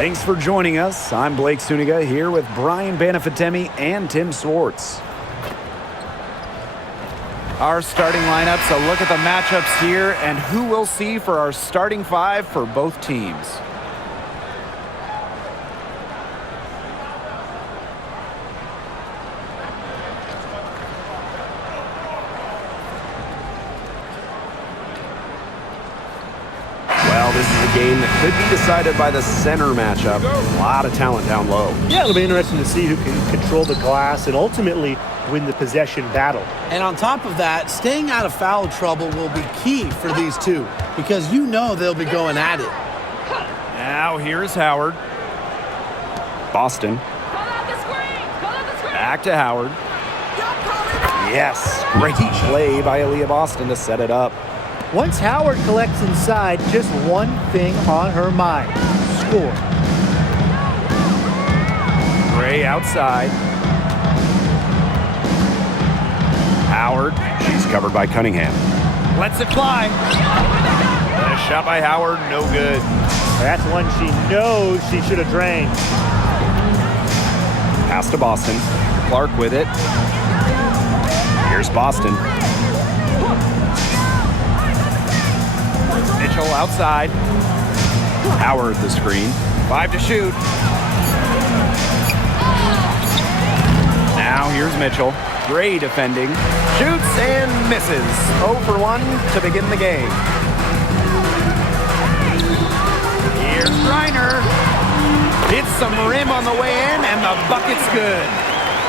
Thanks for joining us. I'm Blake Suniga here with Brian Banafitemi and Tim Swartz. Our starting lineups, a look at the matchups here and who we'll see for our starting five for both teams. Well, this is a game that could be decided by the center matchup. A lot of talent down low. Yeah, it'll be interesting to see who can control the glass and ultimately win the possession battle. And on top of that, staying out of foul trouble will be key for these two because you know they'll be going at it. Now here's Howard. Boston. Back to Howard. Yes, great play by Aaliyah Boston to set it up. Once Howard collects inside, just one thing on her mind: score. Gray outside. Howard, she's covered by Cunningham. Lets it fly. And a shot by Howard, no good. That's one she knows she should have drained. Pass to Boston. Clark with it. Here's Boston. Mitchell outside. Howard the screen. 5 to shoot. Now here's Mitchell. Gray defending. Shoots and misses. 0 for 1 to begin the game. Here's Griner. Hits some rim on the way in, and the bucket's good.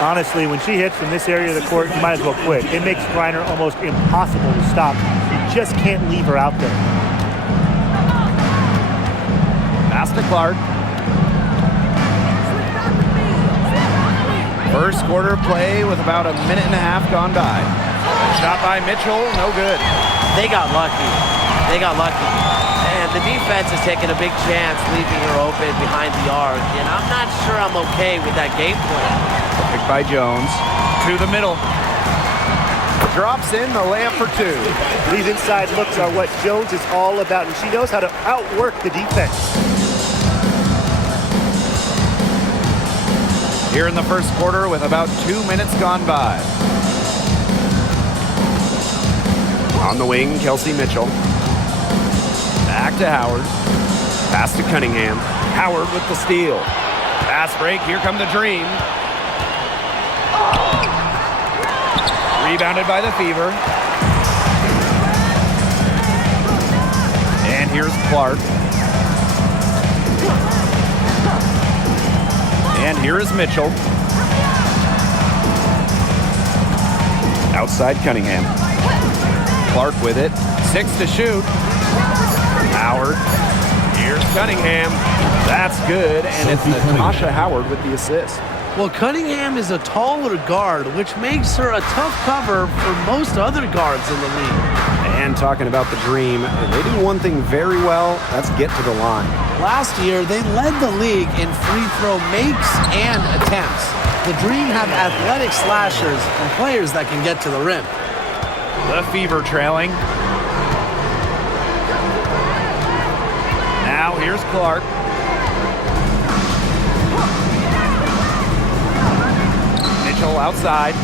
Honestly, when she hits from this area of the court, you might as well quit. It makes Griner almost impossible to stop. You just can't leave her out there. Pass to Clark. First quarter play with about a minute and a half gone by. Shot by Mitchell, no good. They got lucky. And the defense is taking a big chance leaving her open behind the arc. And I'm not sure I'm okay with that game plan. Picked by Jones. To the middle. Drops in the layup for 2. These inside looks are what Jones is all about, and she knows how to outwork the defense. Here in the first quarter with about 2 minutes gone by. On the wing, Kelsey Mitchell. Back to Howard. Pass to Cunningham. Howard with the steal. Pass break, here come the Dream. Rebounded by the Fever. And here's Clark. And here is Mitchell. Outside Cunningham. Clark with it. 6 to shoot. Howard. Here's Cunningham. That's good, and it's Natasha Howard with the assist. Well, Cunningham is a taller guard, which makes her a tough cover for most other guards in the league. And talking about the Dream, they do one thing very well. That's get to the line. Last year, they led the league in free throw makes and attempts. The Dream have athletic slashers and players that can get to the rim. The Fever trailing. Now here's Clark. Mitchell outside.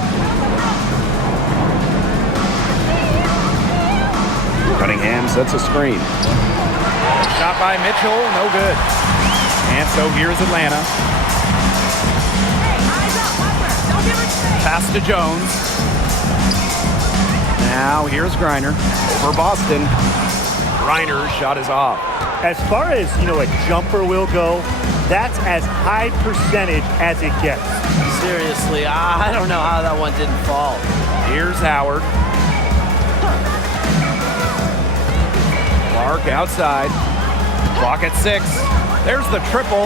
Cunningham sets a screen. Shot by Mitchell, no good. And so here's Atlanta. Pass to Jones. Now here's Griner for Boston. Griner's shot is off. As far as, a jumper will go, that's as high percentage as it gets. Seriously, I don't know how that one didn't fall. Here's Howard. Clark outside. Clock at 6. There's the triple.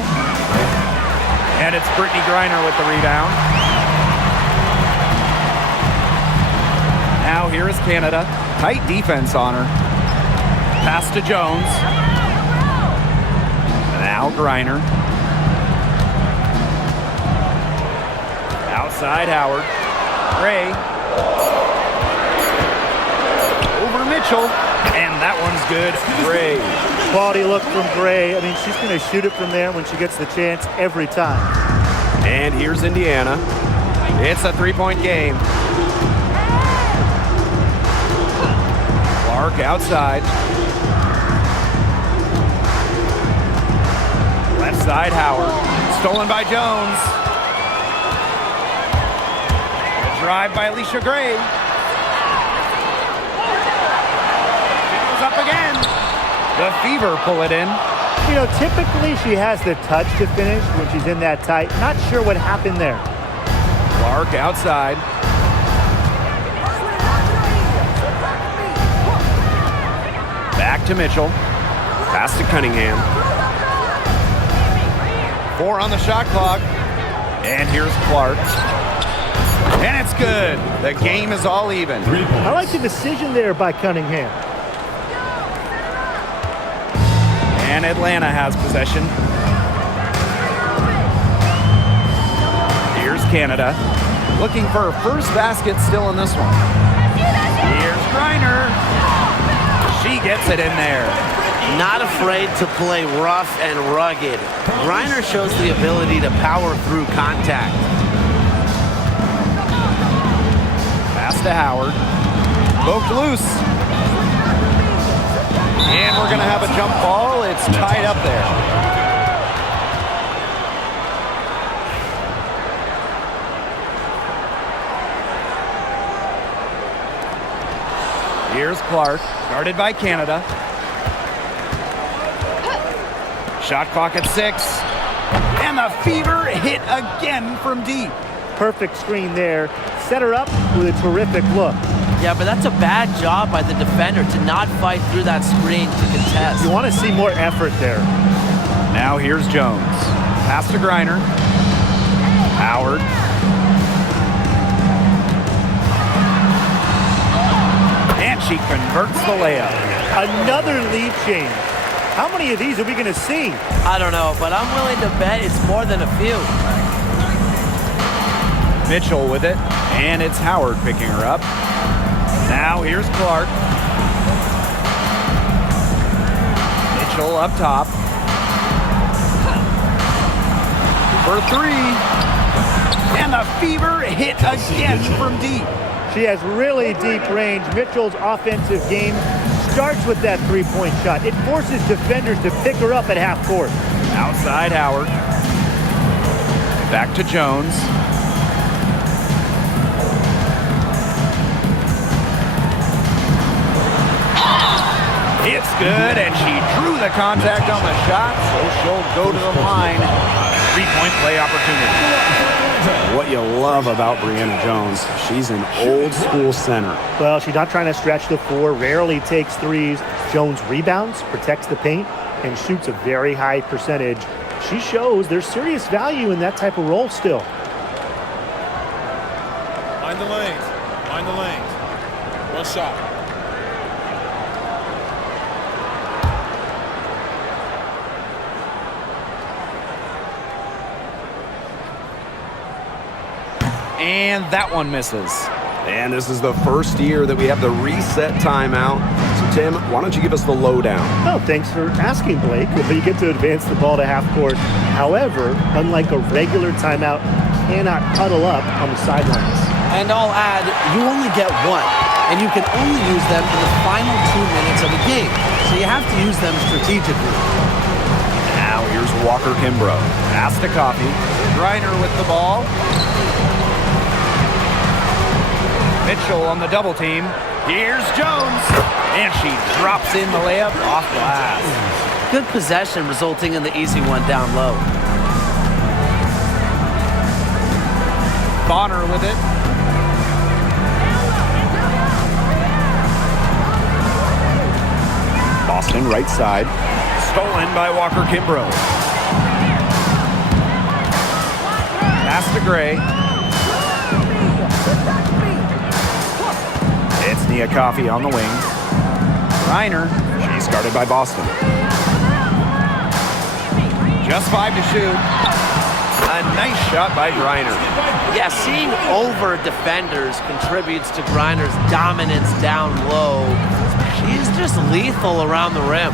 And it's Brittany Griner with the rebound. Now here is Canada. Tight defense on her. Pass to Jones. Now Griner. Outside Howard. Gray. Over Mitchell. And that one's good. Gray. Quality look from Gray. I mean, she's going to shoot it from there when she gets the chance every time. And here's Indiana. It's a three-point game. Clark outside. Left side, Howard. Stolen by Jones. Good drive by Alicia Gray. She goes up again. The Fever pull it in. You know, typically she has the touch to finish when she's in that tight. Not sure what happened there. Clark outside. Back to Mitchell. Pass to Cunningham. 4 on the shot clock. And here's Clark. And it's good. The game is all even. I like the decision there by Cunningham. And Atlanta has possession. Here's Canada. Looking for her first basket still in this one. Here's Griner. She gets it in there. Not afraid to play rough and rugged. Griner shows the ability to power through contact. Pass to Howard. Poked loose. And we're going to have a jump ball. It's tied up there. Here's Clark, guarded by Canada. Shot clock at 6. And the Fever hit again from deep. Perfect screen there. Set her up with a terrific look. Yeah, but that's a bad job by the defender to not fight through that screen to contest. You want to see more effort there. Now here's Jones. Pass to Griner. Howard. And she converts the layup. Another lead change. How many of these are we going to see? I don't know, but I'm willing to bet it's more than a few. Mitchell with it. And it's Howard picking her up. Now here's Clark. Mitchell up top. For 3. And the Fever hit again from deep. She has really deep range. Mitchell's offensive game starts with that three-point shot. It forces defenders to pick her up at half court. Outside Howard. Back to Jones. It's good, and she drew the contact on the shot, so she'll go to the line. Three-point play opportunity. What you love about Brianna Jones, she's an old-school center. Well, she's not trying to stretch the floor, rarely takes threes. Jones rebounds, protects the paint, and shoots a very high percentage. She shows there's serious value in that type of role still. Mind the lanes. Mind the lanes. One shot. And that one misses. And this is the first year that we have the reset timeout. So, Tim, why don't you give us the lowdown? Oh, thanks for asking, Blake. You get to advance the ball to half court. However, unlike a regular timeout, you cannot huddle up on the sidelines. And I'll add, you only get one, and you can only use them in the final 2 minutes of a game. So you have to use them strategically. Now here's Walker Kimbrough. Pass to Coffey. Griner with the ball. Mitchell on the double team. Here's Jones. And she drops in the layup off glass. Good possession resulting in the easy one down low. Bonner with it. Boston right side. Stolen by Walker Kimbrough. Pass to Gray. It's Nia Coffey on the wing. Griner. She's guarded by Boston. Just 5 to shoot. A nice shot by Griner. Yeah, seeing over defenders contributes to Griner's dominance down low. She's just lethal around the rim.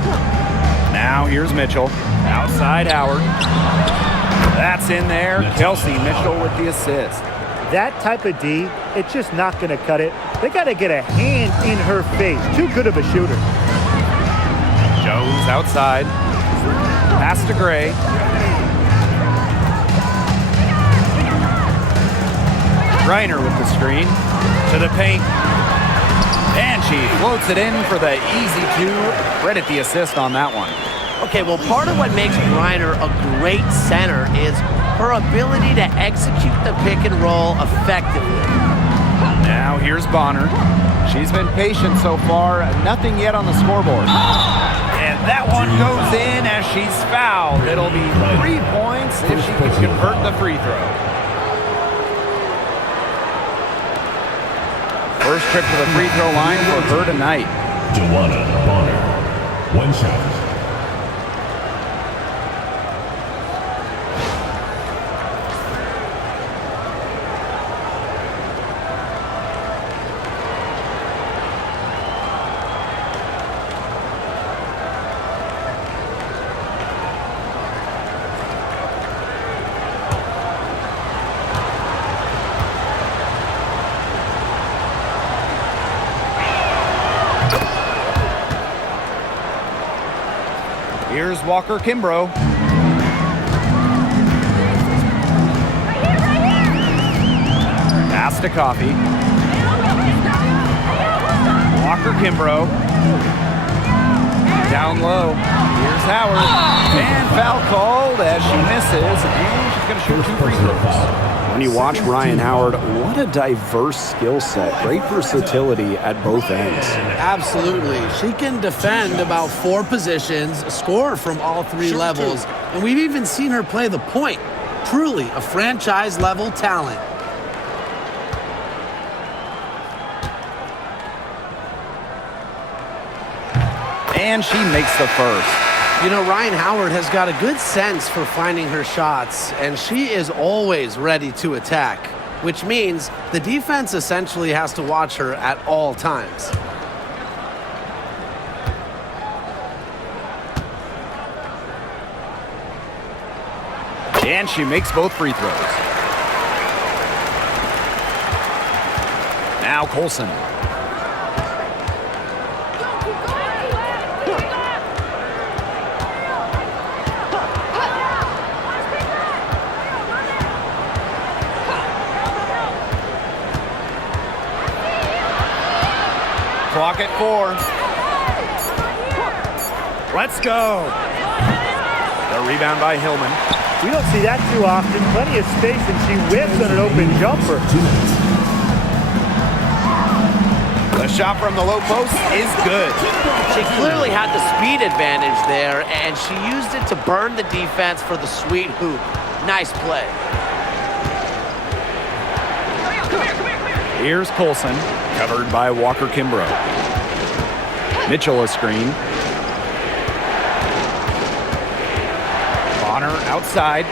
Now here's Mitchell. Outside Howard. That's in there. Kelsey Mitchell with the assist. That type of D, it's just not going to cut it. They got to get a hand in her face. Too good of a shooter. Jones outside. Pass to Gray. Reiner with the screen. To the paint. And she floats it in for the easy two. Credit the assist on that one. Okay, well, part of what makes Reiner a great center is her ability to execute the pick and roll effectively. Now here's Bonner. She's been patient so far. Nothing yet on the scoreboard. And that one goes in as she's fouled. It'll be 3 points if she can convert the free throw. First trip to the free throw line for her tonight. Joanna Bonner, 1 shot. Here's Walker Kimbrough. Pass to Coffey. Walker Kimbrough. Down low. Here's Howard. And foul called as she misses. And she's going to shoot 2 free throws. When you watch Ryan Howard, what a diverse skill set. Great versatility at both ends. Absolutely. She can defend about 4 positions, score from all 3 levels, and we've even seen her play the point. Truly a franchise-level talent. And she makes the first. You know, Ryan Howard has got a good sense for finding her shots, and she is always ready to attack, which means the defense essentially has to watch her at all times. And she makes both free throws. Now Colson. Clock at 4. Let's go. The rebound by Hillman. We don't see that too often. Plenty of space, and she whips on an open jumper. The shot from the low post is good. She clearly had the speed advantage there, and she used it to burn the defense for the sweet hoop. Nice play. Here's Colson, covered by Walker Kimbrough. Mitchell a screen. Bonner outside.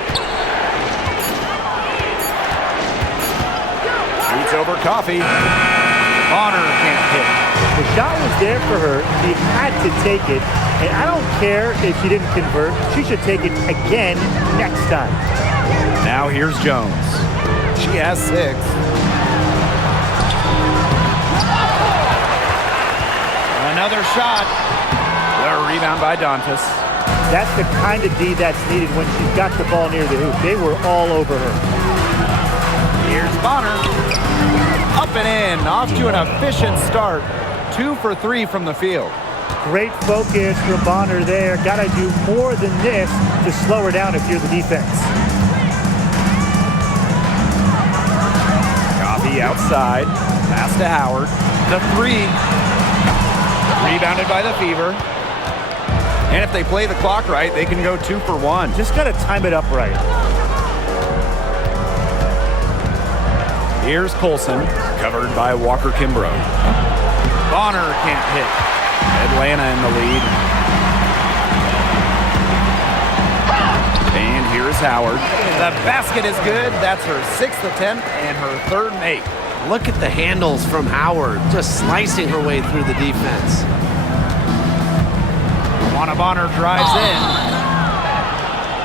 Shoots over Coffey. Bonner can't hit. The shot was there for her. She had to take it. And I don't care if she didn't convert. She should take it again next time. Now here's Jones. She has 6. Another shot. The rebound by Dantas. That's the kind of D that's needed when she's got the ball near the hoop. They were all over her. Here's Bonner. Up and in. Off to an efficient start. 2 for 3 from the field. Great focus from Bonner there. Got to do more than this to slow her down if you're the defense. Coffey outside. Pass to Howard. The 3. Rebounded by the Fever. And if they play the clock right, they can go 2 for 1. Just got to time it up right. Here's Colson, covered by Walker Kimbrough. Bonner can't hit. Atlanta in the lead. And here's Howard. The basket is good. That's her 6th attempt and her 3rd make. Look at the handles from Howard, just slicing her way through the defense. Juana Bonner drives in.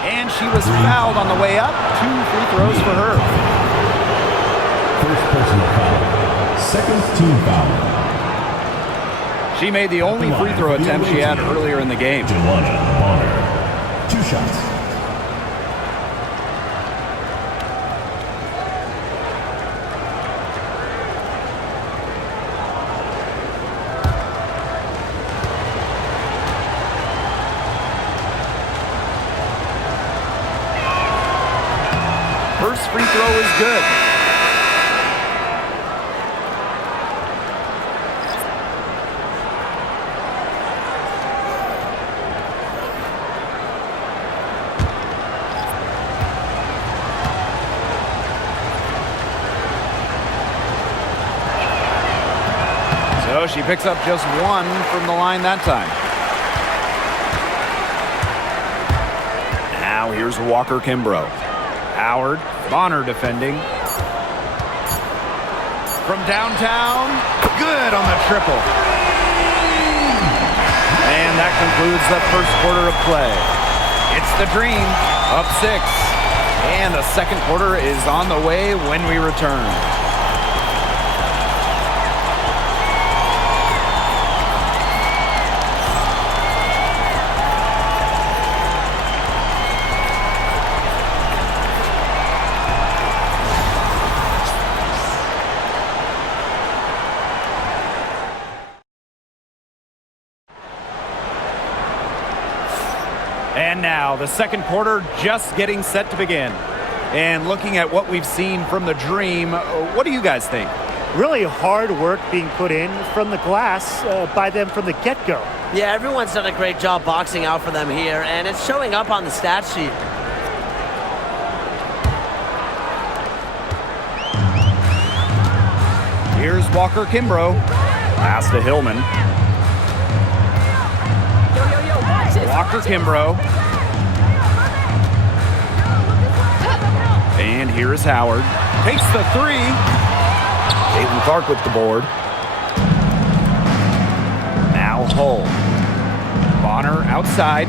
And she was fouled on the way up. 2 free throws for her. First personal foul. Second team foul. She made the only free throw attempt she had earlier in the game. Juana Bonner. 2 shots. First free throw is good. So she picks up just 1 from the line that time. Now here's Walker Kimbrough. Howard, Bonner defending. From downtown, good on the triple. And that concludes the first quarter of play. It's the Dream, up 6. And the second quarter is on the way when we return. And now the second quarter just getting set to begin. And looking at what we've seen from the Dream, what do you guys think? Really hard work being put in from the glass by them from the get-go. Yeah, everyone's done a great job boxing out for them here, and it's showing up on the stat sheet. Here's Walker Kimbrough. Pass to Hillman. Walker Kimbrough. And here's Howard. Takes the 3. Caitlin Clark with the board. Now Hull. Bonner outside.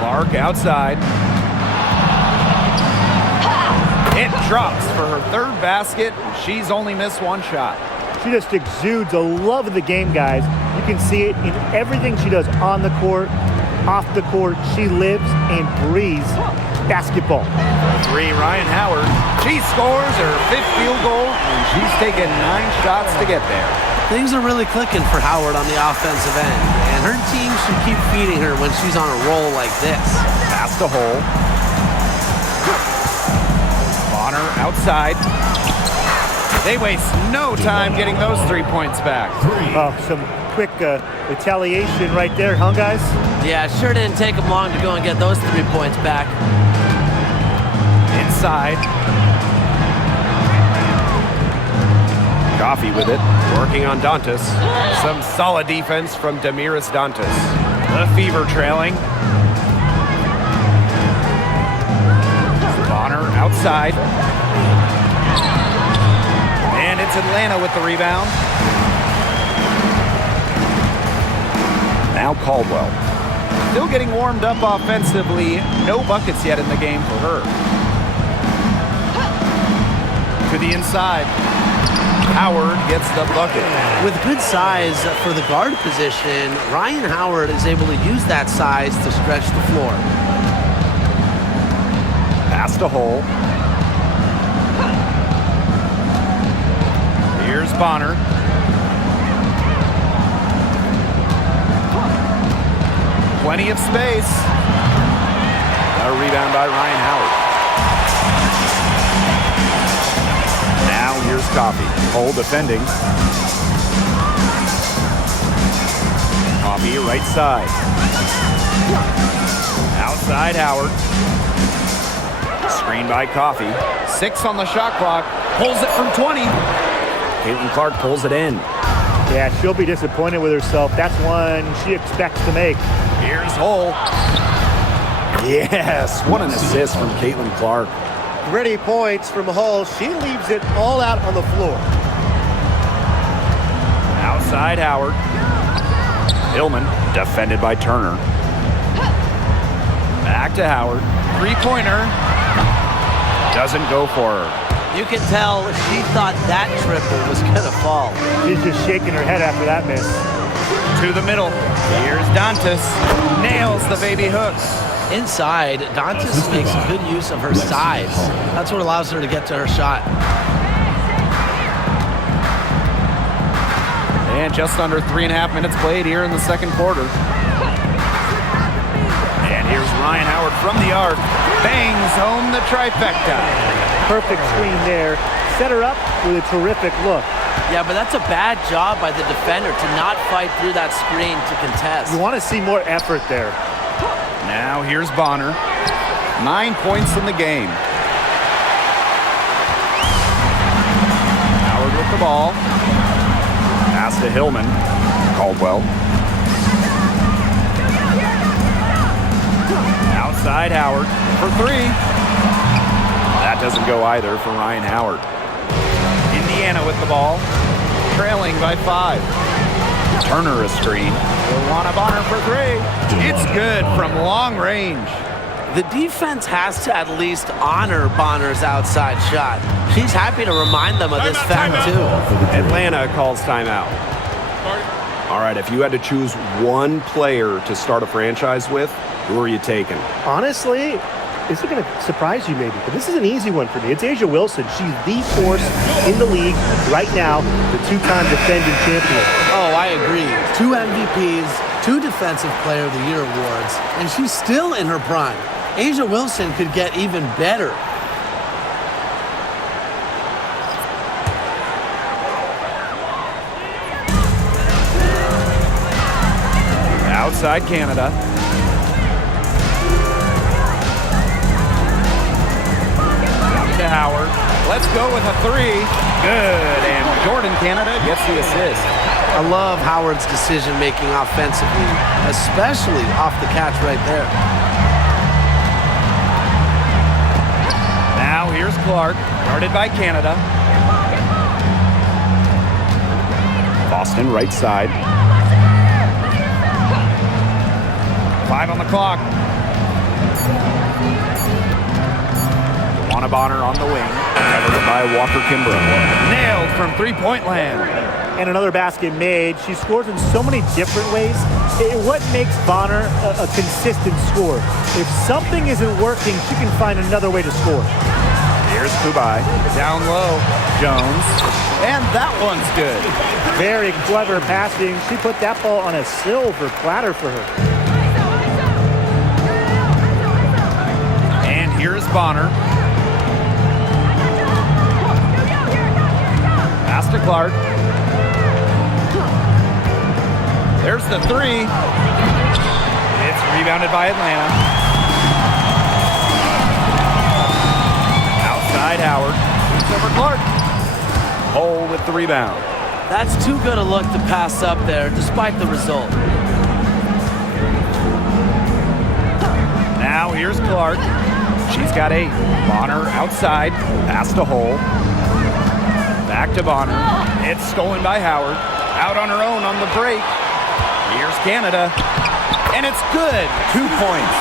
Clark outside. It drops for her 3rd basket. She's only missed 1 shot. She just exudes a love of the game, guys. You can see it in everything she does on the court, off the court. She lives and breathes basketball. 3, Ryan Howard. She scores her 5th field goal, and she's taken 9 shots to get there. Things are really clicking for Howard on the offensive end, and her team should keep feeding her when she's on a roll like this. Pass to Hull. Bonner outside. They waste no time getting those 3 points back. Oh, some quick retaliation right there, huh, guys? Yeah, it sure didn't take them long to go and get those 3 points back. Inside. Coffee with it, working on Dantas. Some solid defense from Damiris Dantas. The Fever trailing. Bonner outside. And it's Atlanta with the rebound. Now Caldwell. Still getting warmed up offensively. No buckets yet in the game for her. To the inside. Howard gets the bucket. With good size for the guard position, Ryan Howard is able to use that size to stretch the floor. Pass to Hull. Here's Bonner. Plenty of space. A rebound by Ryan Howard. Now here's Coffee. Hull defending. Coffee right side. Outside Howard. Screen by Coffee. 6 on the shot clock. Pulls it from 20. Caitlin Clark pulls it in. Yeah, she'll be disappointed with herself. That's one she expects to make. Here's Hull. Yes, what an assist from Caitlin Clark. Gritty points from Hull. She leaves it all out on the floor. Outside Howard. Hillman defended by Turner. Back to Howard. Three-pointer. Doesn't go for her. You can tell she thought that triple was going to fall. She's just shaking her head after that miss. To the middle. Here's Dantas. Nails the baby hook. Inside, Dantas makes good use of her size. That's what allows her to get to her shot. And just under 3.5 minutes played here in the second quarter. And here's Ryan Howard from the arc. Bangs home the trifecta. Perfect screen there. Set her up with a terrific look. Yeah, but that's a bad job by the defender to not fight through that screen to contest. You want to see more effort there. Now here's Bonner. 9 points in the game. Howard with the ball. Pass to Hillman. Caldwell. Outside Howard for three. That doesn't go either for Ryan Howard. Indiana with the ball. Trailing by 5. Turner a screen. Luana Bonner for three. It's good from long range. The defense has to at least honor Bonner's outside shot. She's happy to remind them of this fact, too. Atlanta calls timeout. All right, if you had to choose one player to start a franchise with, who are you taking? Honestly, this is going to surprise you maybe, but this is an easy one for me. It's A'ja Wilson. She's the force in the league right now, the two-time defending champion. Oh, I agree. 2 MVPs, 2 Defensive Player of the Year awards, and she's still in her prime. A'ja Wilson could get even better. Outside Canada. To Howard. Let's go with a three. Good. And Jordan Canada gets the assist. I love Howard's decision-making offensively, especially off the catch right there. Now here's Clark, guarded by Canada. Boston right side. 5 on the clock. Luana Bonner on the wing, covered by Walker Kimbrough. Nailed from three-point land. And another basket made. She scores in so many different ways. What makes Bonner a consistent scorer? If something isn't working, she can find another way to score. Here's Kubai. Down low. Jones. And that one's good. Very clever passing. She put that ball on a silver platter for her. And here's Bonner. Pass to Clark. There's the three. It's rebounded by Atlanta. Outside Howard. Shoots over Clark. Hole with the rebound. That's too good a look to pass up there, despite the result. Now here's Clark. She's got 8. Bonner outside. Pass to Hole. Back to Bonner. It's stolen by Howard. Out on her own on the break. Here's Canada. And it's good. 2 points.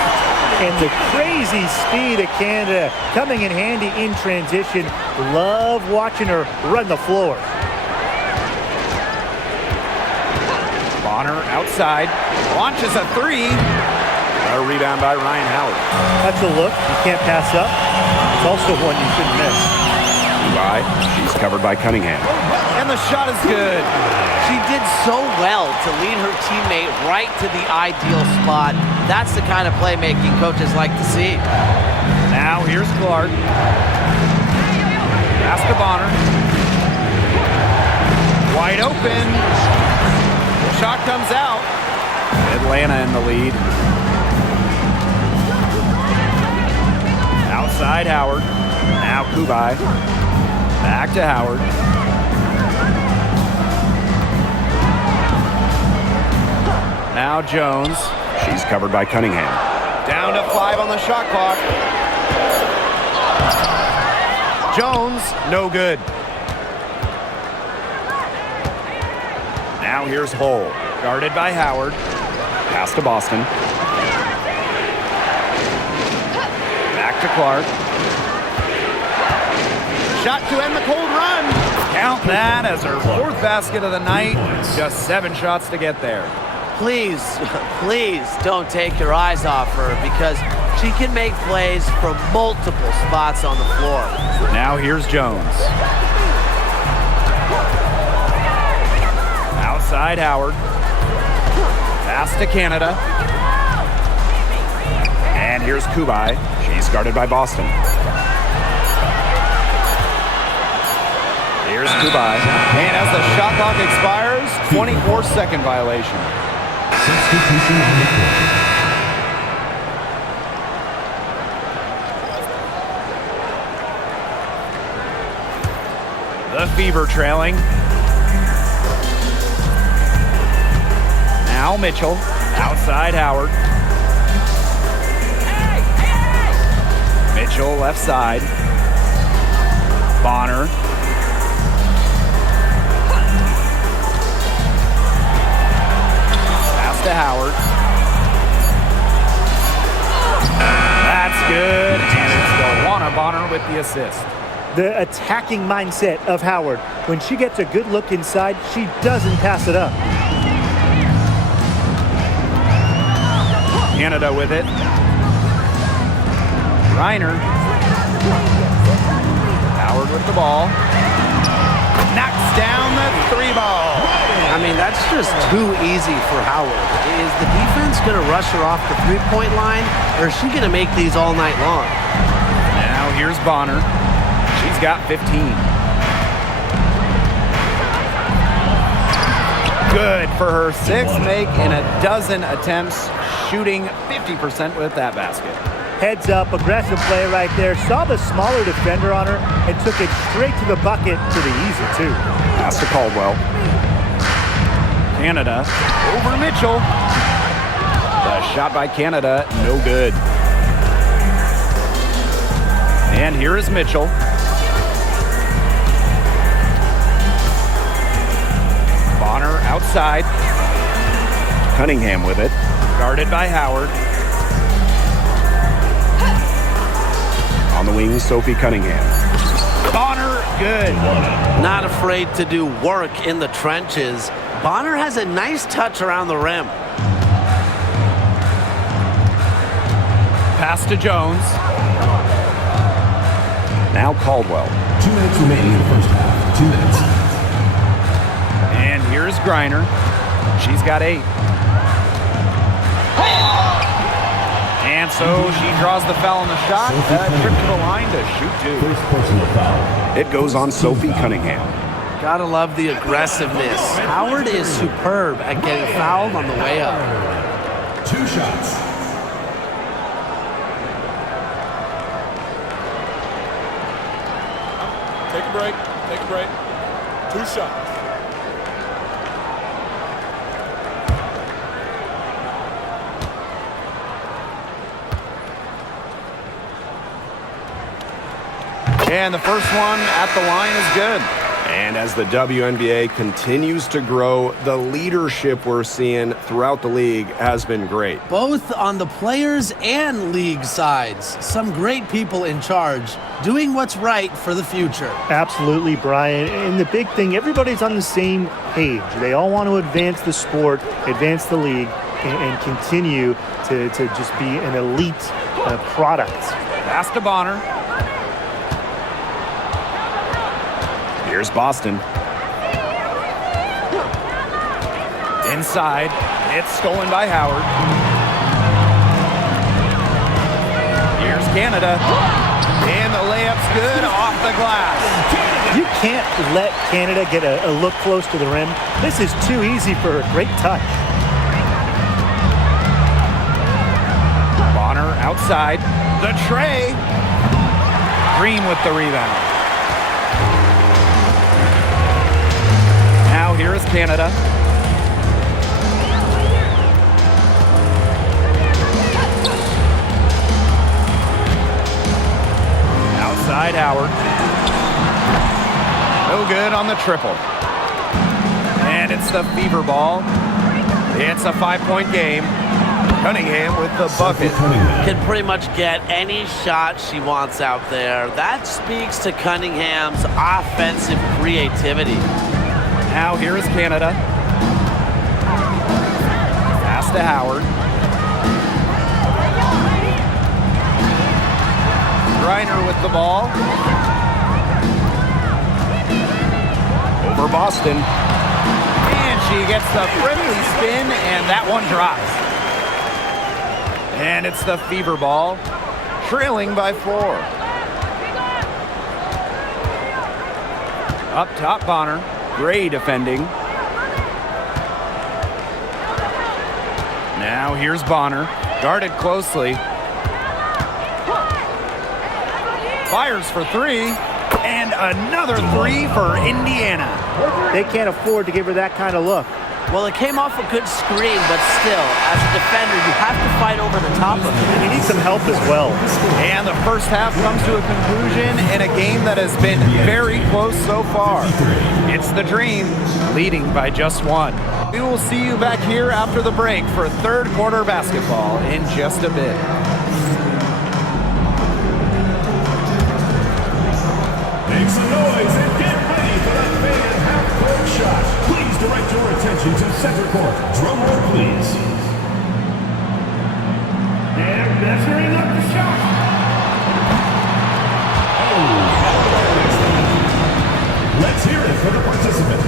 And the crazy speed of Canada coming in handy in transition. Love watching her run the floor. Bonner outside. Launches a three. A rebound by Ryan Howard. That's a look you can't pass up. It's also one you shouldn't miss. Kubai, she's covered by Cunningham. And the shot is good. She did so well to lead her teammate right to the ideal spot. That's the kind of playmaking coaches like to see. Now here's Clark. Pass to Bonner. Wide open. The shot comes out. Atlanta in the lead. Outside Howard. Now Kubai. Back to Howard. Now Jones. She's covered by Cunningham. Down to 5 on the shot clock. Jones, no good. Now here's Hull. Guarded by Howard. Pass to Boston. Back to Clark. Shot to end the cold run. Count that as her fourth basket of the night. Just 7 shots to get there. Please, please don't take your eyes off her because she can make plays from multiple spots on the floor. Now here's Jones. Outside Howard. Pass to Canada. And here's Kubai. She's guarded by Boston. Here's Kubai. And as the shot clock expires, 24-second violation. Substitution on the court. The Fever trailing. Now Mitchell. Outside Howard. Mitchell left side. Bonner. Pass to Howard. That's good. And it's DeWanna Bonner with the assist. The attacking mindset of Howard. When she gets a good look inside, she doesn't pass it up. Canada with it. Reiner. Howard with the ball. Knocks down the 3 ball. I mean, that's just too easy for Howard. Is the defense going to rush her off the three-point line, or is she going to make these all night long? Now here's Bonner. She's got 15. Good for her 6th make in a dozen attempts, shooting 50% with that basket. Heads up, aggressive play right there. Saw the smaller defender on her and took it straight to the bucket to the easy two. Pass to Caldwell. Canada over Mitchell. The shot by Canada, no good. And here is Mitchell. Bonner outside. Cunningham with it. Guarded by Howard. On the wing, Sophie Cunningham. Bonner, good. Not afraid to do work in the trenches. Bonner has a nice touch around the rim. Pass to Jones. Now Caldwell. 2 minutes remaining in the first half. 2 minutes. And here's Griner. She's got 8. And so she draws the foul on the shot. Trip to the line to shoot 2. First personal foul. It goes on Sophie Cunningham. Gotta love the aggressiveness. Howard is superb at getting fouled on the way up. 2 shots. Take a break. Take a break. 2 shots. And the first one at the line is good. And as the WNBA continues to grow, the leadership we're seeing throughout the league has been great. Both on the players and league sides. Some great people in charge, doing what's right for the future. Absolutely, Brian. And the big thing, everybody's on the same page. They all want to advance the sport, advance the league, and continue to just be an elite product. Pass to Bonner. Here's Boston. Inside. It's stolen by Howard. Here's Canada. And the layup's good off the glass. You can't let Canada get a look close to the rim. This is too easy for her. Great touch. Bonner outside. The tray. Green with the rebound. Now here is Canada. Outside Howard. No good on the triple. And And it's the fever ball. It's a 5-point game. Cunningham with the bucket. Can pretty much get any shot she wants out there. That speaks to Cunningham's offensive creativity. Now here is Canada. Pass to Howard. Griner with the ball. Over Boston. And she gets the friendly spin, and that one drops. And it's the fever ball, trailing by 4. Up top, Bonner. Gray defending. Now here's Bonner, guarded closely. Fires for 3, and another 3 for Indiana. They can't afford to give her that kind of look. Well, it came off a good screen, but still, as a defender, you have to fight over the top of it. And you need some help as well. And the first half comes to a conclusion in a game that has been very close so far. It's the Dream, leading by just 1. We will see you back here after the break for third quarter basketball in just a bit. Make some noise and get ready for the fan half-court shot. Please direct your attention to center court. Drum roll, please. They're measuring up the shot. Oh, let's hear it for the participant.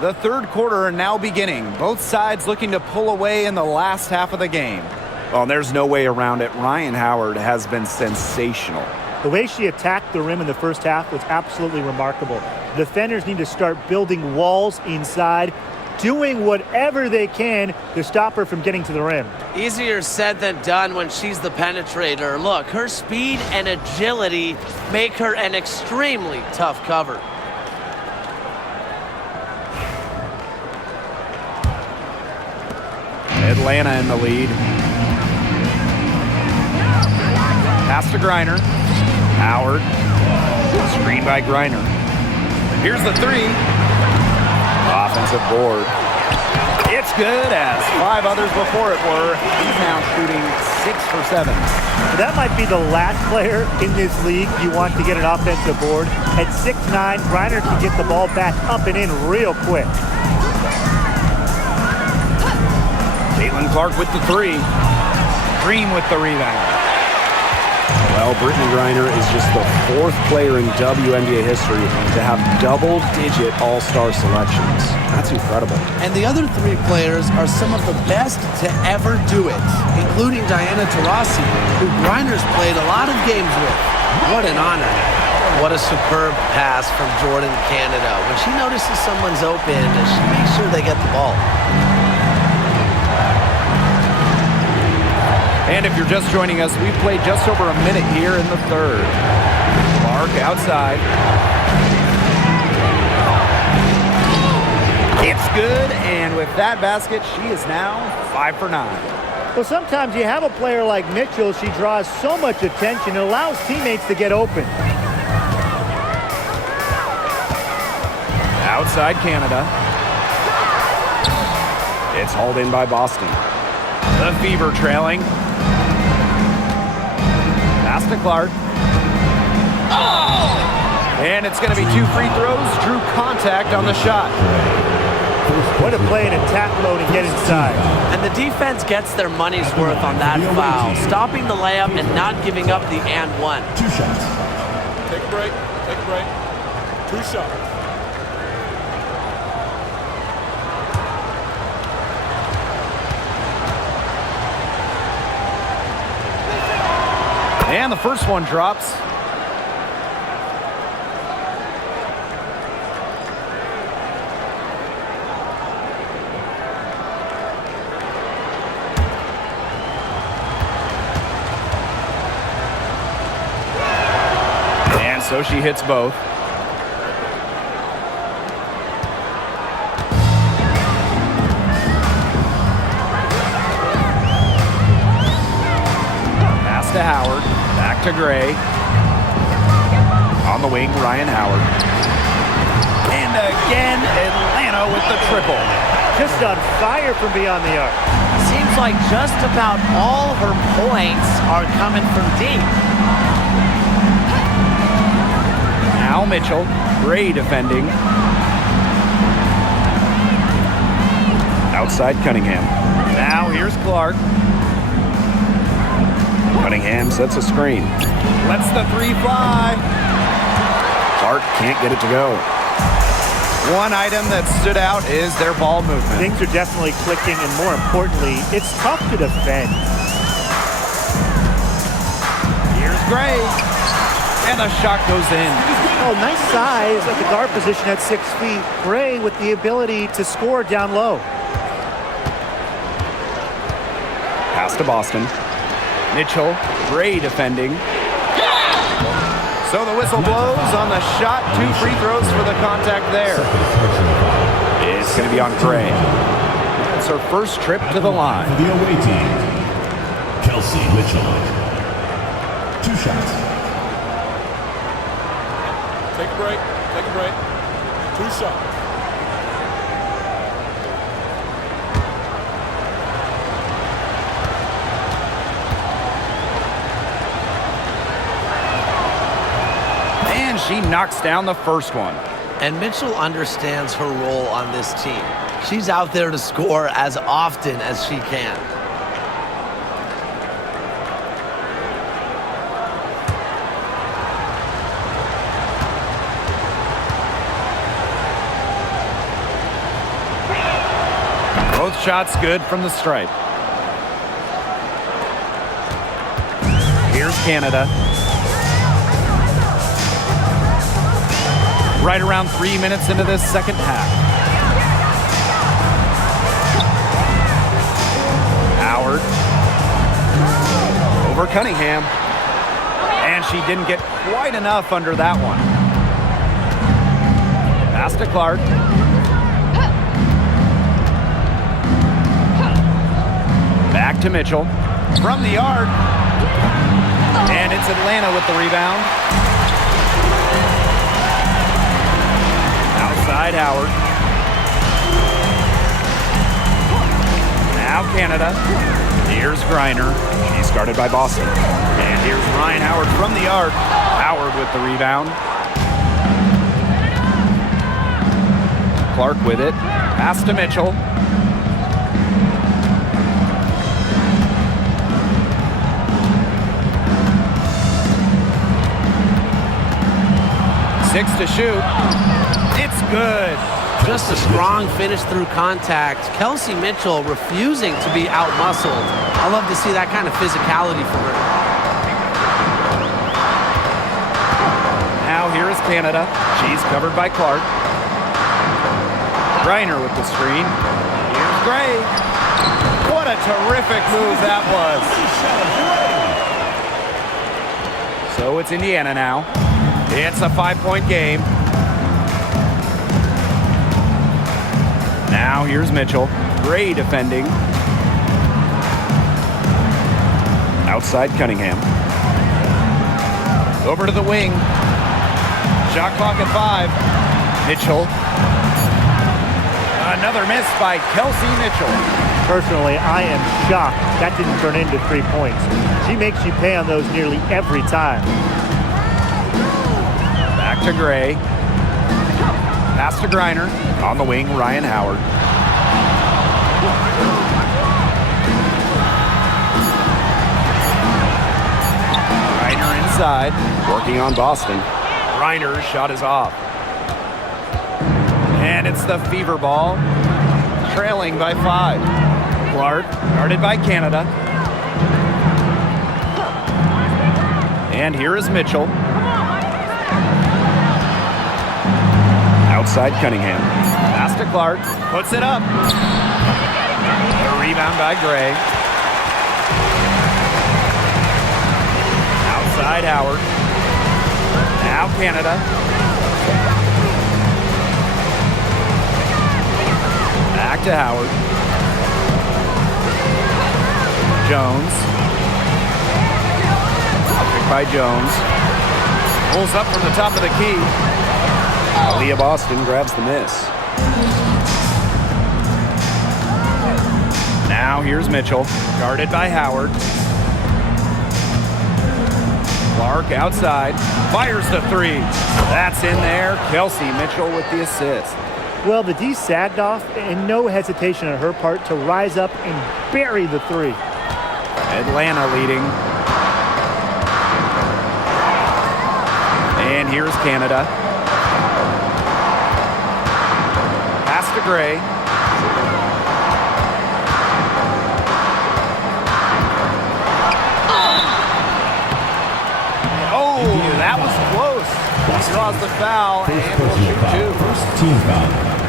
The third quarter now beginning. Both sides looking to pull away in the last half of the game. Well, there's no way around it. Ryan Howard has been sensational. The way she attacked the rim in the first half was absolutely remarkable. Defenders need to start building walls inside, doing whatever they can to stop her from getting to the rim. Easier said than done when she's the penetrator. Look, her speed and agility make her an extremely tough cover. Atlanta in the lead. Pass to Griner. Howard. Screen by Griner. Here's the 3. Offensive board. It's good, as 5 others before it were. He's now shooting 6 for 7. That might be the last player in this league you want to get an offensive board. At 6'9", Griner can get the ball back up and in real quick. Clark with the 3. Green with the rebound. Well, Brittany Griner is just the 4th player in WNBA history to have double-digit all-star selections. That's incredible. And the other 3 players are some of the best to ever do it, including Diana Taurasi, who Griner's played a lot of games with. What an honor. What a superb pass from Jordan Canada. When she notices someone's open, she makes sure they get the ball. And if you're just joining us, we've played just over a minute here in the third. Clark outside. It's good, and with that basket, she is now 5 for 9. Well, sometimes you have a player like Mitchell, she draws so much attention, it allows teammates to get open. Outside Canada. It's hauled in by Boston. The Fever trailing. Pass to Clark. And it's going to be 2 free throws. Drew contact on the shot. Way to play in attack mode and get inside. And the defense gets their money's worth on that foul, stopping the layup and not giving up the and one. 2 shots. Take a break. Take a break. 2 shots. And the first one drops. And so she hits both. Pass to Howard. Back to Gray. On the wing, Ryan Howard. And again, Atlanta with the triple. Just on fire from beyond the arc. Seems like just about all her points are coming from deep. Now Mitchell. Gray defending. Outside Cunningham. Now here's Clark. Cunningham sets a screen. Lets the 3 fly. Clark can't get it to go. One item that stood out is their ball movement. Things are definitely clicking, and more importantly, it's tough to defend. Here's Gray. And the shot goes in. Oh, nice size at the guard position at 6 feet. Gray with the ability to score down low. Pass to Boston. Mitchell, Gray defending. So the whistle blows on the shot. 2 free throws for the contact there. It's going to be on Gray. It's her first trip to the line. For the away team, Kelsey Mitchell. 2 shots. Take a break. Take a break. 2 shots. And she knocks down the first one. And Mitchell understands her role on this team. She's out there to score as often as she can. Both shots good from the stripe. Here's Canada. Right around 3 minutes into this second half. Howard. Over Cunningham. And she didn't get quite enough under that one. Pass to Clark. Back to Mitchell. From the yard. And it's Atlanta with the rebound. Outside Howard. Now Canada. Here's Griner. She's guarded by Boston. And here's Ryan Howard from the arc. Howard with the rebound. Clark with it. Pass to Mitchell. Six to shoot. It's good. Just a strong finish through contact. Kelsey Mitchell refusing to be out-muscled. I love to see that kind of physicality from her. Now here is Canada. She's covered by Clark. Griner with the screen. Here's Gray. What a terrific move that was. So it's Indiana now. It's a 5-point game. Now here's Mitchell. Gray defending. Outside Cunningham. Over to the wing. Shot clock at 5. Mitchell. Another miss by Kelsey Mitchell. Personally, I am shocked that didn't turn into 3 points. She makes you pay on those nearly every time. Back to to Gray. Pass to Griner. On the wing, Ryan Howard. Griner inside. Working on Boston. Griner's shot is off. And it's the Fever ball. Trailing by 5. Clark, guarded by Canada. And here is Mitchell. Outside Cunningham. Pass to Clark. Puts it up. A rebound by Gray. Outside Howard. Now Canada. Back to Howard. Jones. Picked by Jones. Pulls up from the top of the key. Leah Boston grabs the miss. Now here's Mitchell. Guarded by Howard. Clark outside. Fires the 3. That's in there. Kelsey Mitchell with the assist. Well, the D sagged off, and no hesitation on her part to rise up and bury the 3. Atlanta leading. And here's Canada. Pass to Gray. Oh, that was close. He draws the foul and will shoot 2. First team foul.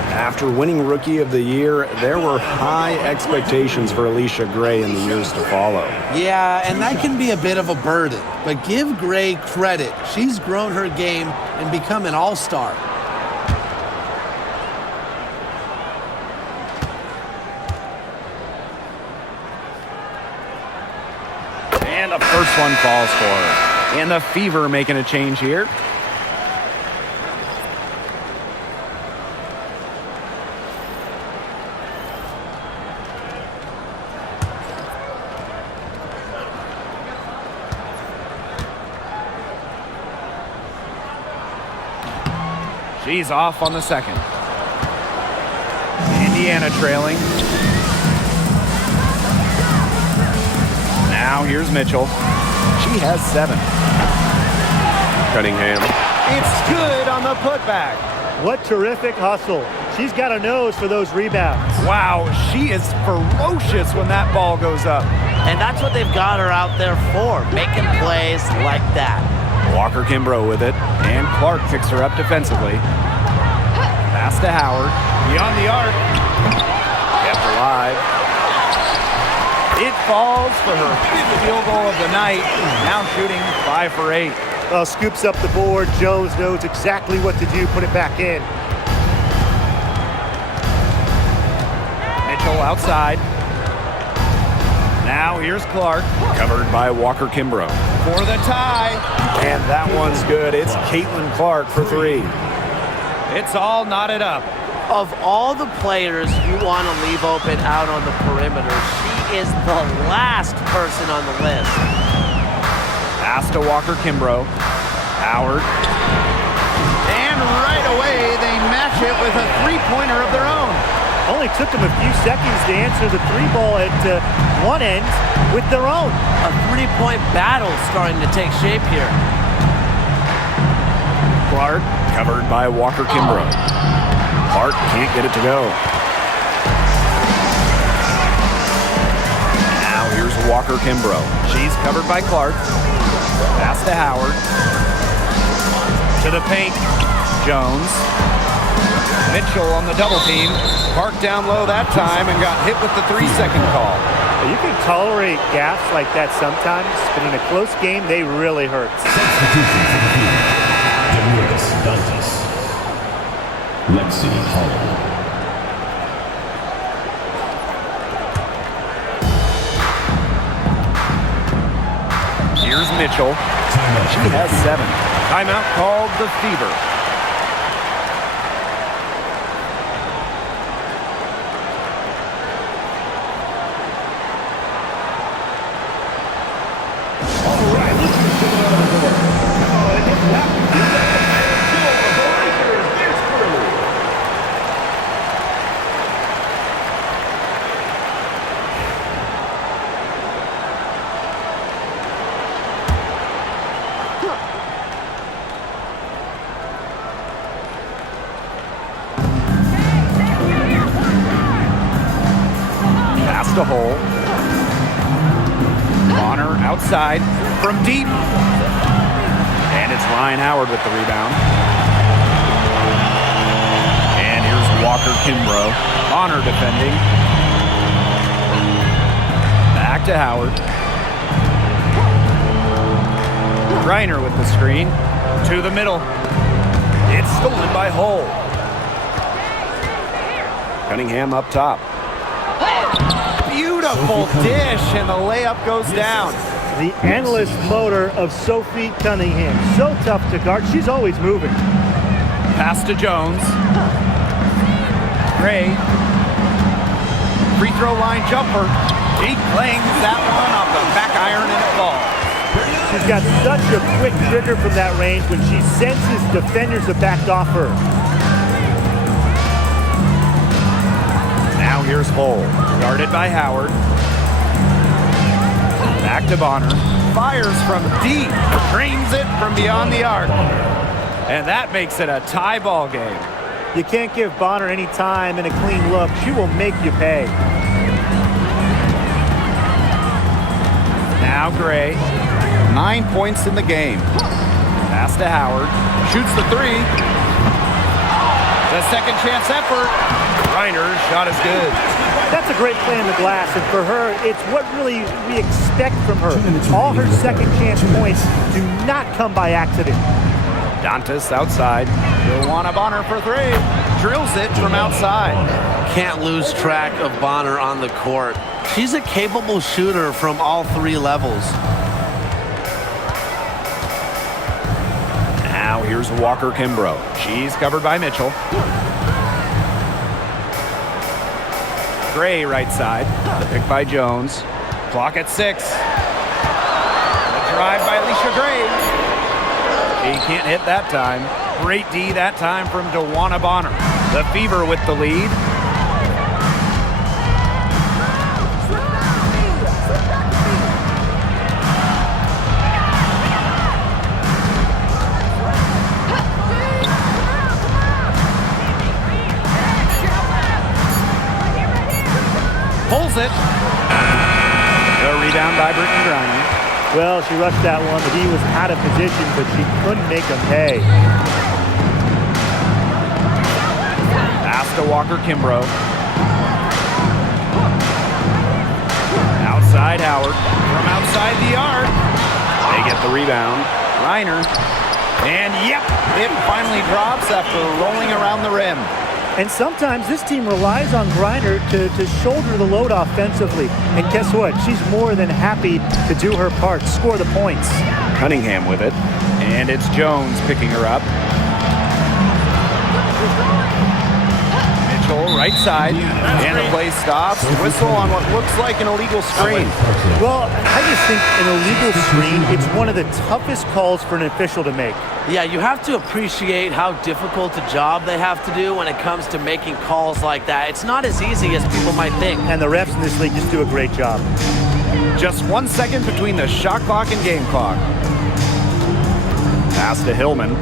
After winning Rookie of the Year, there were high expectations for Alicia Gray in the years to follow. Yeah, and that can be a bit of a burden. But give Gray credit. She's grown her game and become an all-star. And the first one falls for her. And the Fever making a change here. She's off on the second. Indiana trailing. Now here's Mitchell. She has 7. Cunningham. It's good on the putback. What terrific hustle. She's got a nose for those rebounds. Wow, she is ferocious when that ball goes up. And that's what they've got her out there for, making plays like that. Walker Kimbrough with it, and Clark picks her up defensively. Pass to Howard. Beyond the arc. Kept alive. It falls for her 5th field goal of the night. Now shooting 5 for 8. Well, scoops up the board. Jones knows exactly what to do. Put it back in. Mitchell outside. Now here's Clark. Covered by Walker Kimbrough. For the tie. And that one's good. It's Caitlin Clark for 3. It's all knotted up. Of all the players you want to leave open out on the perimeter, she is the last person on the list. Pass to Walker Kimbrough. Howard. And right away, they match it with a 3-pointer of their own. Only took them a few seconds to answer the 3 ball at one end with their own. A 3-point battle starting to take shape here. Clark covered by Walker Kimbrough. Clark can't get it to go. Now here's Walker Kimbrough. She's covered by Clark. Pass to Howard. To the paint. Jones. Mitchell on the double team. Clark down low that time and got hit with the 3-second call. You can tolerate gaffes like that sometimes, but in a close game, they really hurt. Substitution for the field. Damaris Dantas. Lexi Holland. Here's Mitchell. She has 7. Timeout called the Fever. the hole. Bonner outside from deep. And it's Ryan Howard with the rebound. And here's Walker Kimbrough. Bonner defending. Back to Howard. Griner with the screen. To the middle. It's stolen by Hull. Cunningham up top. Beautiful dish, and the layup goes down. The endless motor of Sophie Cunningham. So tough to guard. She's always moving. Pass to Jones. Gray. Free throw line jumper. He clings that one off the back iron and it falls. She's got such a quick trigger from that range. When she senses defenders have backed off her. Now here's Hull. Guarded by Howard. Back to Bonner. Fires from deep. Drains it from beyond the arc. And that makes it a tie ball game. You can't give Bonner any time and a clean look. She will make you pay. Now Gray. 9 points in the game. Pass to Howard. Shoots the three. The second chance effort. Reiner's shot is good. That's a great play on the glass, and for her, it's what really we expect from her. All her second chance points do not come by accident. Dantas outside. Joanna Bonner for three. Drills it from outside. Can't lose track of Bonner on the court. She's a capable shooter from all three levels. Now here's Walker Kimbrough. She's covered by Mitchell. Gray right side. The pick by Jones. Clock at 6. The drive by Alicia Gray. He can't hit that time. Great D that time from DeWanna Bonner. The Fever with the lead. Pulls it. The rebound by Brittany Griner. Well, she rushed that one, but he was out of position, but she couldn't make him pay. Pass to Walker Kimbrough. Outside Howard. From outside the arc. They get the rebound. Griner. And yep, it finally drops after rolling around the rim. And sometimes this team relies on Griner to shoulder the load offensively. And guess what? She's more than happy to do her part, score the points. Cunningham with it. And it's Jones picking her up. Mitchell, right side. And the play stops. Whistle on what looks like an illegal screen. Well, I just think an illegal screen, it's one of the toughest calls for an official to make. Yeah, you have to appreciate how difficult a job they have to do when it comes to making calls like that. It's not as easy as people might think. And the refs in this league just do a great job. Just 1 second between the shot clock and game clock. Pass to Hillman.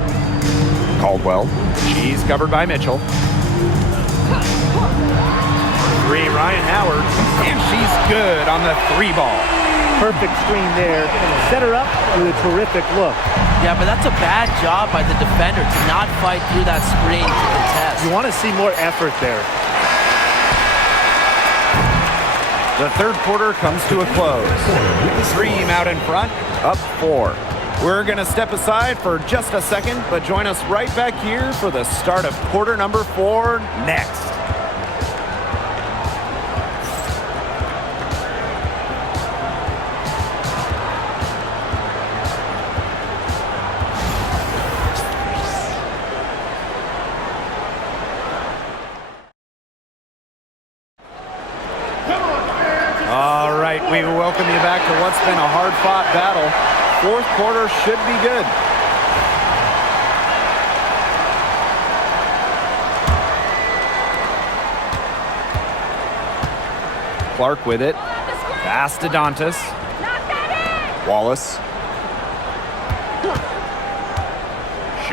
Caldwell. She's covered by Mitchell. Three, Ryan Howard. And she's good on the three ball. Perfect screen there. Set her up with a terrific look. Yeah, but that's a bad job by the defender to not fight through that screen to contest. You want to see more effort there. The third quarter comes to a close. Dream out in front, up 4. We're going to step aside for just a second, but join us right back here for the start of quarter number 4 next. All right, we welcome you back to what's been a hard-fought battle. Fourth quarter should be good. Clark with it. Pass to Dantas.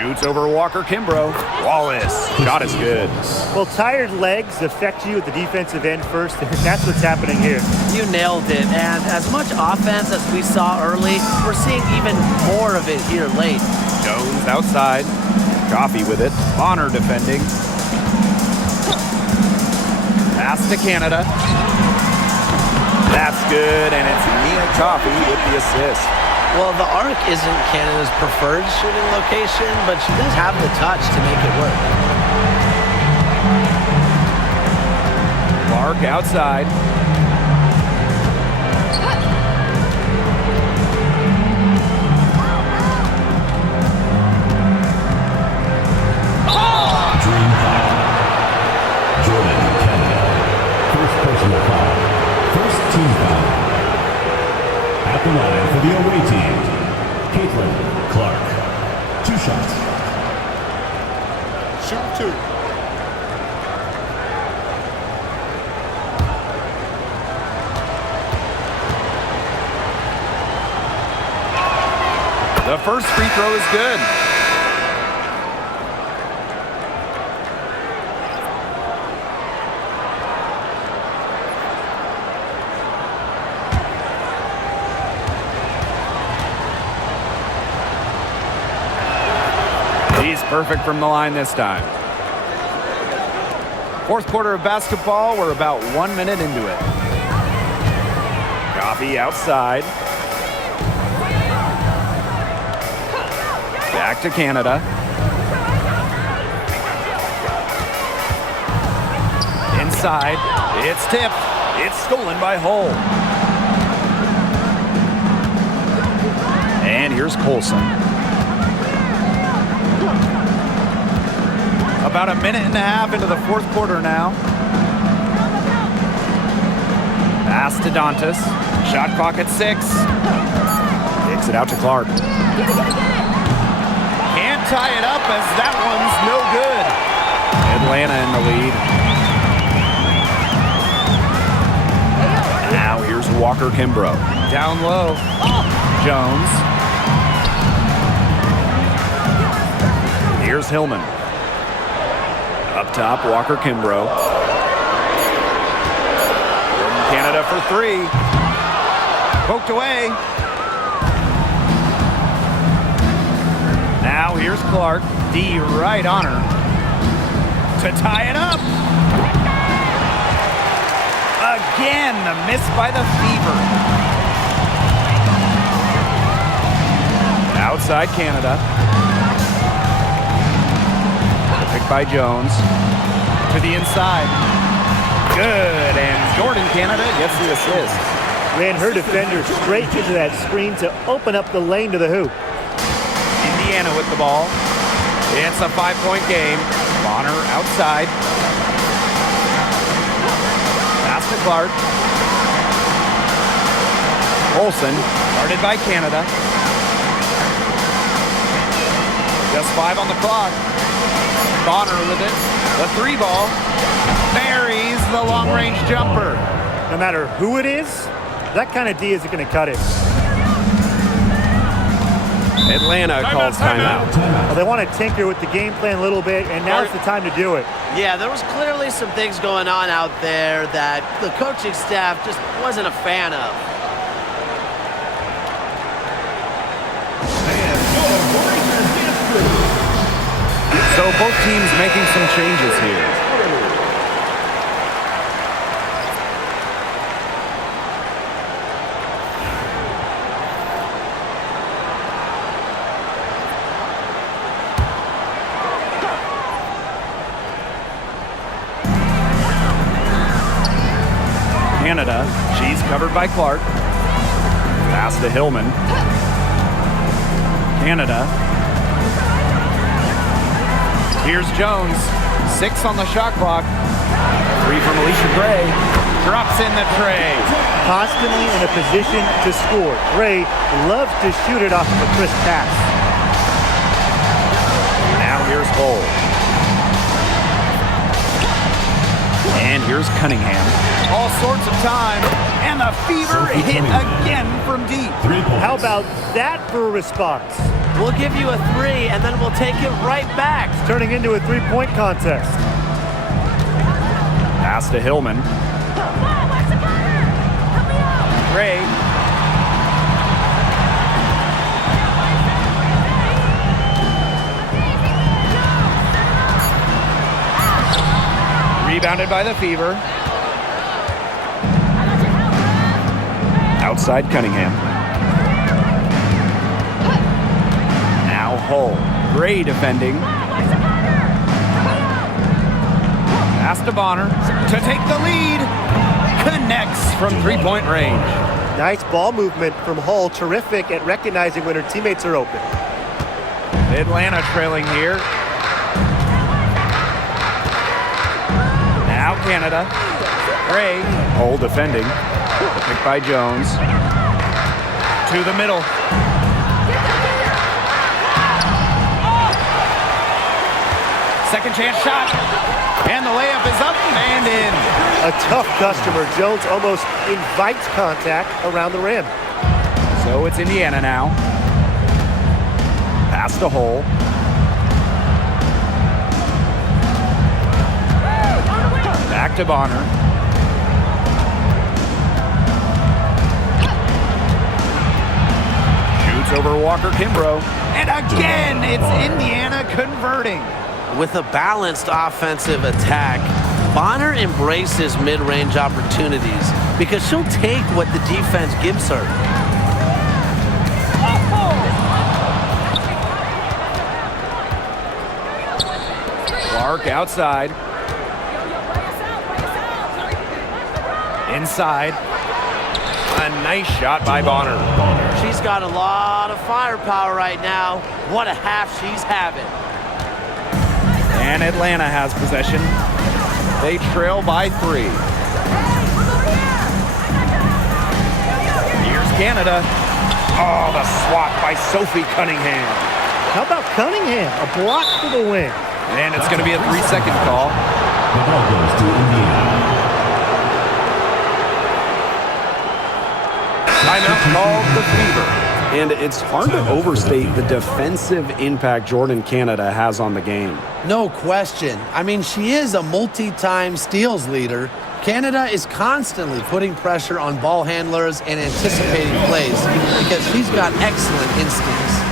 Shoots over Walker Kimbrough. Wallace. Shot is good. Well, tired legs affect you at the defensive end first, and that's what's happening here. You nailed it. And as much offense as we saw early, we're seeing even more of it here late. Jones outside. Coffee with it. Bonner defending. Pass to Canada. That's good, and it's Nia Coffee with the assist. Well, the arc isn't Canada's preferred shooting location, but she does have the touch to make it work. Clark outside. Dream foul. Jordan, Canada. First personal foul. First team foul. At the line for the away team, CaitlinClark. 2 shots. Shoot 2. The first free throw is good. He's perfect from the line this time. Fourth quarter of basketball. We're about 1 minute into it. Coffee outside. Back to Canada. Inside. It's tipped. It's stolen by Hull. And here's Colson. About a minute and a half into the fourth quarter now. Pass to Dantas. Shot clock at 6. Kicks it out to Clark. Can't tie it up as that one's no good. Atlanta in the lead. Now here's Walker Kimbrough. Down low. Jones. Here's Hillman. Up top, Walker Kimbrough. Canada for 3. Poked away. Now here's Clark. D right on her. To tie it up. Again, the miss by the Fever. Outside Canada. Picked by Jones. To the inside. Good, and Jordan Canada gets the assist. Ran her defender straight into that screen to open up the lane to the hoop. Indiana with the ball. It's a 5-point game. Bonner outside. Pass to Clark. Olsen, guarded by Canada. Just 5 on the clock. Bonner with it. The 3 ball. Buries the long-range jumper. No matter who it is, that kind of D isn't going to cut it. Atlanta calls timeout. Well, they want to tinker with the game plan a little bit, and now's the time to do it. Yeah, there was clearly some things going on out there that the coaching staff just wasn't a fan of. So both teams making some changes here. Canada, she's covered by Clark. Pass to Hillman. Canada. Here's Jones. 6 on the shot clock. 3 from Alicia Gray. Drops in the tray. Constantly in a position to score. Gray loves to shoot it off of a crisp pass. Now here's Hull. And here's Cunningham. All sorts of time. And the Fever hit again from deep. 3 points. How about that for a response? We'll give you a 3, and then we'll take it right back. It's turning into a three-point contest. Pass to Hillman. Gray. Rebounded by the Fever. Outside Cunningham. Now Hull. Gray defending. Pass to Bonner to take the lead. Connects from three-point range. Nice ball movement from Hull. Terrific at recognizing when her teammates are open. Atlanta trailing here. Now Canada. Gray. Hull defending. Picked by Jones. To the middle. Second chance shot. And the layup is up and in. A tough customer. Jones almost invites contact around the rim. So it's Indiana now. Pass to Hull. Back to Bonner. Shoots over Walker Kimbrough. And again, it's Indiana converting. With a balanced offensive attack, Bonner embraces mid-range opportunities because she'll take what the defense gives her. Clark outside. Inside. A nice shot by Bonner. She's got a lot of firepower right now. What a half she's having. And Atlanta has possession. They trail by 3. Here's Canada. Oh, the swat by Sophie Cunningham. How about Cunningham? A block for the win. And it's going to be a 3-second call. The ball goes to Indiana. Timeout called the Fever. And it's hard to overstate the defensive impact Jordan Canada has on the game. No question. I mean, she is a multi-time steals leader. Canada is constantly putting pressure on ball handlers and anticipating plays because she's got excellent instincts.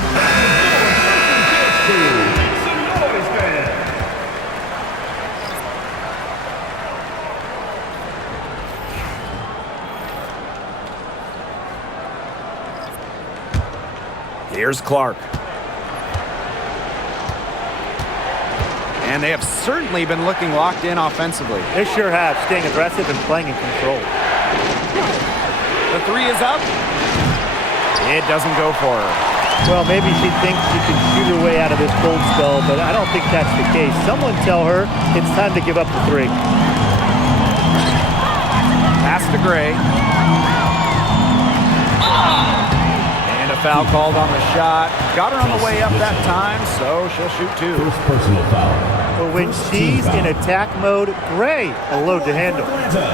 Here's Clark. And they have certainly been looking locked in offensively. They sure have, staying aggressive and playing in control. The 3 is up. It doesn't go for her. Well, maybe she thinks she can shoot her way out of this cold spell, but I don't think that's the case. Someone tell her it's time to give up the 3. Pass to Gray. And a foul called on the shot. Got her on the way up that time, so she'll shoot 2. First personal foul. But when she's in attack mode, Gray a load to handle. Atlanta,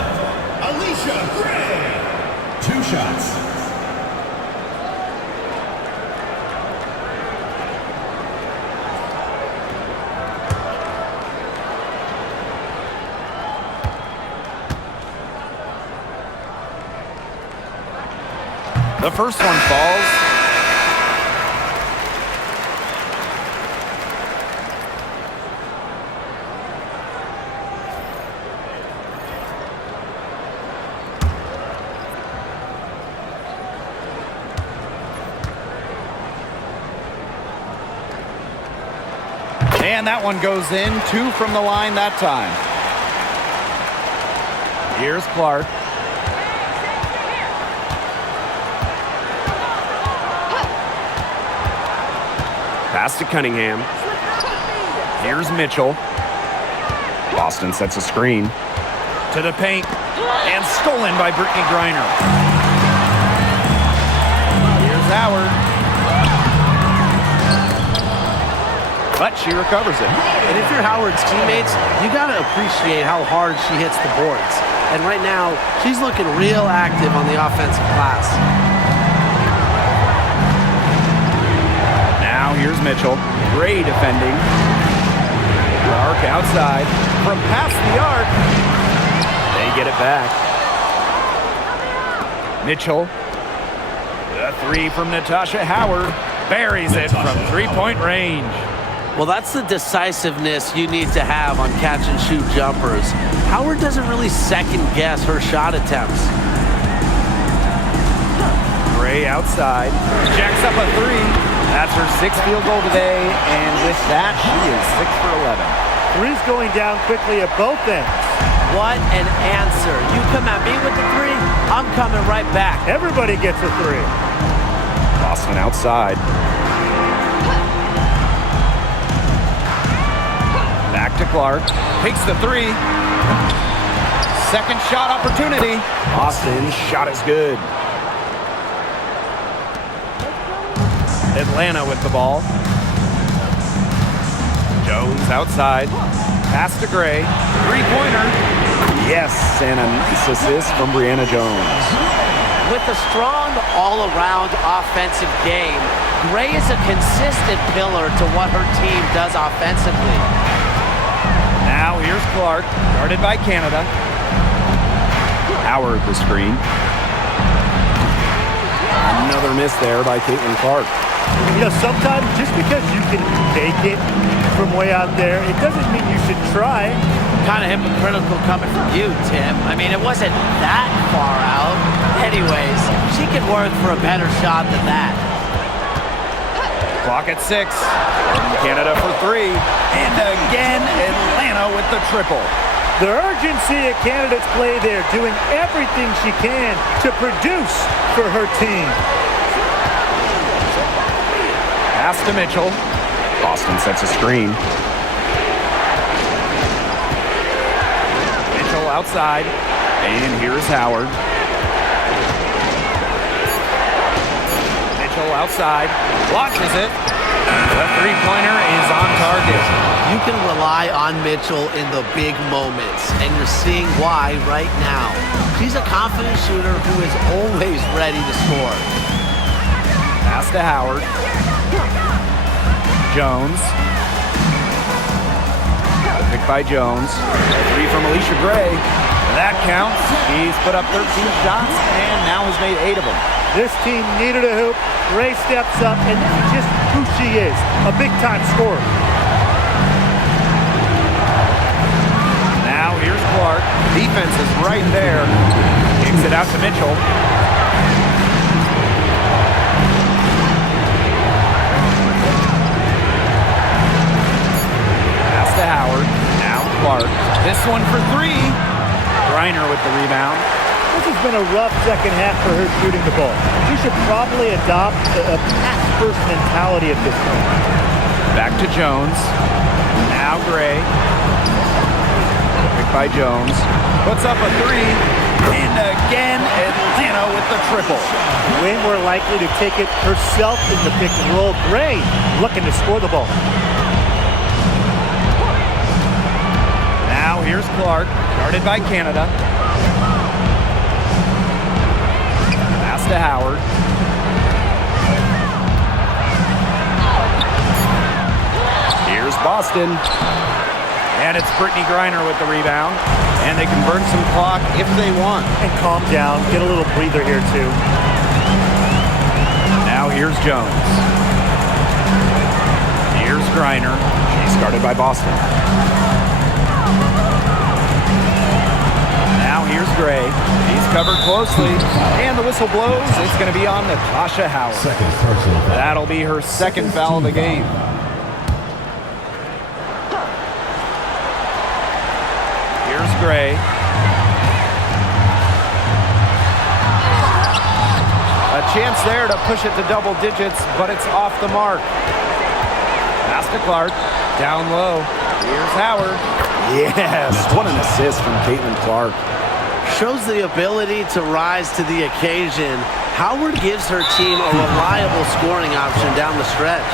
Alicia Gray. 2 shots. The first one falls. And that one goes in. 2 from the line that time. Here's Clark. Pass to Cunningham. Here's Mitchell. Boston sets a screen. To the paint. And stolen by Brittany Griner. Here's Howard. But she recovers it. And if you're Howard's teammates, you got to appreciate how hard she hits the boards. And right now, she's looking real active on the offensive glass. Now here's Mitchell. Gray defending. Clark outside. From past the arc. They get it back. Mitchell. The three from Natasha Howard. Buries it from three-point range. Well, that's the decisiveness you need to have on catch-and-shoot jumpers. Howard doesn't really second-guess her shot attempts. Gray outside. Jacks up a three. That's her sixth field goal today, and with that, she is 6 for 11. Three's going down quickly at both ends. What an answer. You come at me with the three, I'm coming right back. Everybody gets a three. Boston outside. Back to Clark. Takes the three. Second shot opportunity. Boston shot is good. Atlanta with the ball. Jones outside. Pass to Gray. Three-pointer. Yes, and a nice assist from Brianna Jones. With a strong all-around offensive game, Gray is a consistent pillar to what her team does offensively. Now here's Clark, guarded by Canada. Howard the screen. Another miss there by Clark. You know, sometimes just because you can make it from way out there, it doesn't mean you should try. Kind of hypocritical coming from you, Tim. I mean, it wasn't that far out. Anyways, she could work for a better shot than that. Clock at 6. Canada for three. And again, Atlanta with the triple. The urgency at Canada's play there, doing everything she can to produce for her team. Pass to Mitchell. Boston sets a screen. Mitchell outside. And here's Howard. Mitchell outside. Launches it. The three-pointer is on target. You can rely on Mitchell in the big moments, and you're seeing why right now. She's a confident shooter who is always ready to score. Pass to Howard. Jones. Picked by Jones. A three from Alicia Gray. That counts. She's put up 13 shots and now has made 8 of them. This team needed a hoop. Gray steps up, and this is just who she is, a big-time scorer. Now here's Clark. Defense is right there. Kicks it out to Mitchell. Pass to Howard. Now Clark. This one for three. Griner with the rebound. This has been a rough second half for her shooting the ball. She should probably adopt a pass-first mentality at this point. Back to Jones. Now Gray. Picked by Jones. Puts up a three. And again, Atlanta with the triple. Way more likely to take it herself in the pick and roll. Gray looking to score the ball. Now here's Clark, guarded by Canada. Pass to Howard. Here's Boston. And it's Brittany Griner with the rebound. And they can burn some clock if they want. And calm down, get a little breather here too. Now here's Jones. Here's Griner. She's guarded by Boston. Now here's Gray. He's covered closely. And the whistle blows. It's going to be on Natasha Howard. Second personal foul. That'll be her second foul of the game. Here's Gray. A chance there to push it to double digits, but it's off the mark. Pass to Clark. Down low. Here's Howard. Yes, what an assist from Clark. Shows the ability to rise to the occasion. Howard gives her team a reliable scoring option down the stretch.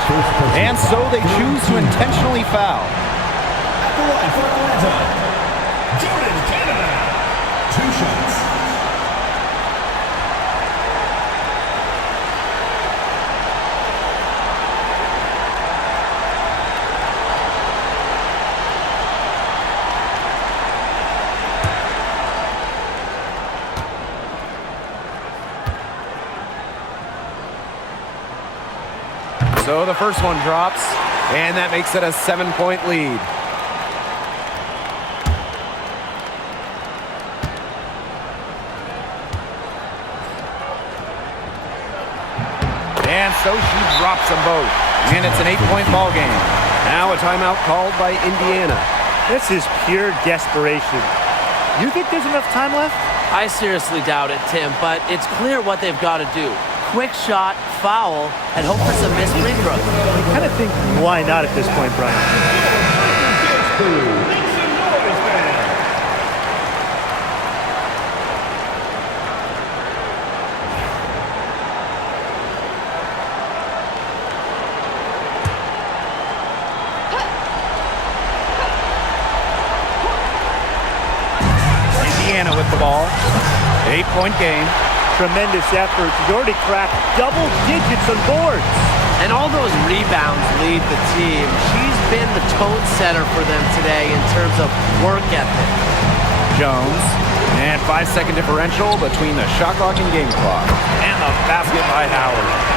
And so they choose to intentionally foul. At the line for Atlanta, Jordan Canada. 2 shots. So the first one drops, and that makes it a 7-point lead. And so she drops them both. And it's an 8-point ball game. Now a timeout called by Indiana. This is pure desperation. You think there's enough time left? I seriously doubt it, Tim, but it's clear what they've got to do. Quick shot, foul, and hope for some missed free throws. I kind of think, why not at this point, Brian? Indiana with the ball. 8-point game. Tremendous effort. He's already cracked double digits on boards. And all those rebounds lead the team. She's been the tone setter for them today in terms of work ethic. Jones. And 5-second differential between the shot clock and game clock. And the basket by Howard.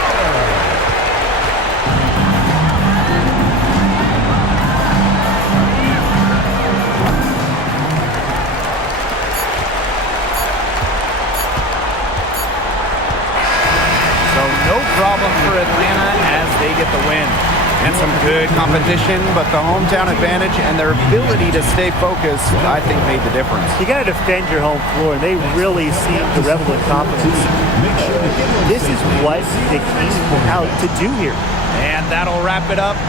No problem for Atlanta as they get the win. And some good competition, but the hometown advantage and their ability to stay focused, I think, made the difference. You got to defend your home floor, and they really seem to revel in confidence. This is what they came out to do here. And that'll wrap it up.